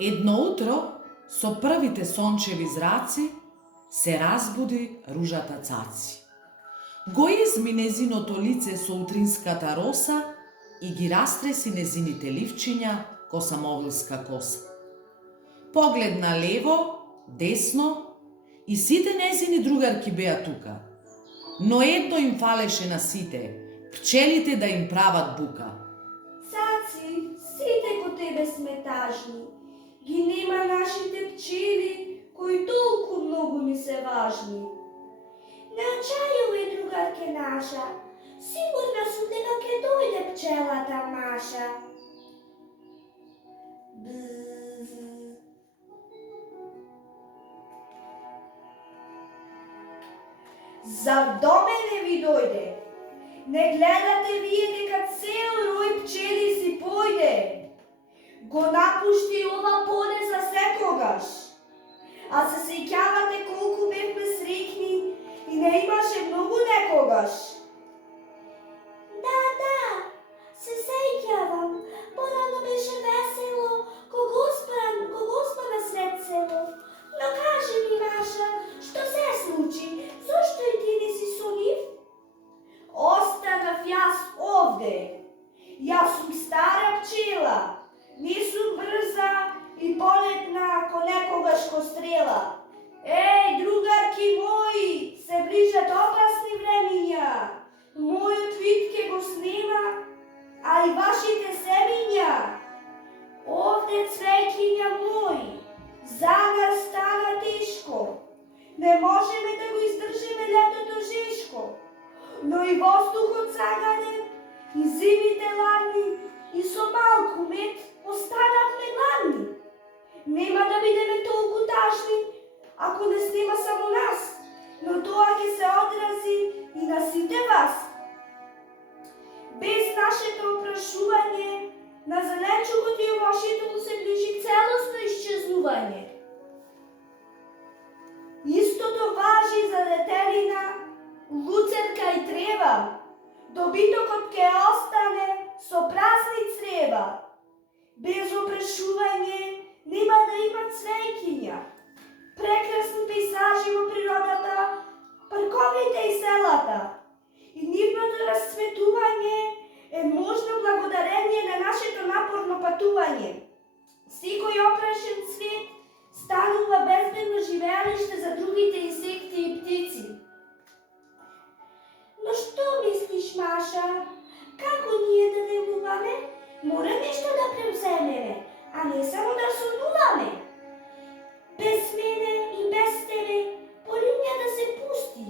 Едно утро, со првите сончеви зраци, се разбуди ружата Цаци. Го изми незиното лице со утринската роса и ги растреси незините ливчиња ко самовлска коса. Погледна лево, десно и сите незини другарки беа тука. Но едно им фалеше на сите, пчелите да им прават бука. Цаци, сите ко тебе сме тажни. Ги нема нашите пчели, кои толку многу ни се важни. На чајове, другарке наша, сигурна сум дека ке дојде пчелата наша. Бзз. Зар до мене ви дојде? Не гледате вие дека цел рој пчели си појде? Го напушти ова поле за секогаш. А се сеќавате колку бевме среќни и не имаше многу некогаш. Да, се сеќавам. Порано беше весело, кога спа насред село. Но кажи ми, Маша, што се случи? Зошто и ти не си со нив? Останав јас овде. Јас сум стара пчела. Не сум брза и полетна ко некогаш ко стрела. Еј, другарки мои, се ближат опасни времиња. Мојот вид ке го снема, а и вашите семиња. Овде цвеќиња мои, за нас стана тешко. Не можеме да го издржиме летото жешко. Но и воздухот заганен, и зимите ладни, и со малку мед останавме гладни. Нема да бидеме толку тажни, ако не снема само нас, но тоа ќе се одрази и на сите вас. Без нашето опрашување, на зеленчукот и овошјето му се ближи целосно исчезнување. Истото важи за детелина, луцерка и трева. Добитокот ќе остане со празни црева. Без опрашување нема да има цвеќиња. Прекрасни пейзажи во природата, парковите и селата. И нивното расцветување е можно благодарение на нашето напорно патување. Секој опрашен цвет станува безбедно живеалиште за другите инсекти и птици. Но што мислиш, Маша? Како ние да делуваме? Мора нешто да превземеме, а не само да сонуваме. Без мене и без тебе полињата се пусти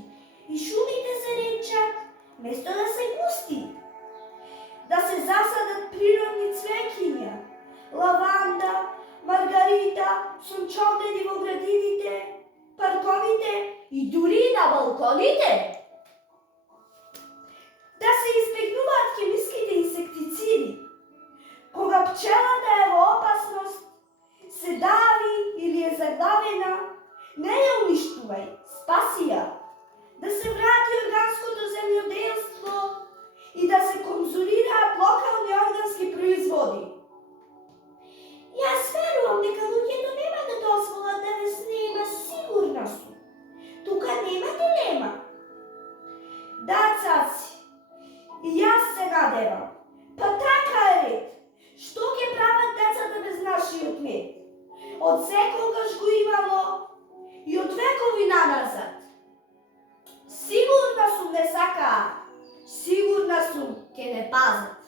и шумите се речат, место да се густи. Да се засадат природни цвеќиња, лаванда, маргарита, сончогледи во градините, парковите и дури и на балконите. Да се избегнуваат хемиските инсектициди. Кога пчелата е во опасност, се дави или е заглавена, не ја уништувај, спаси ја. Да се врати органското земјоделство и да се конзумираат локални органски производи. Јас верувам дека луѓето нема да дозволат да не снема, сигурна сум. Тука нема дилема. Да, Цаци, и јас се надевам. Па така е ред. Што ќе прават децата без нашиот мед? Од секогаш го имало и од векови наназад. Сигурна сум не сакаат, сигурна сум ќе не пазат.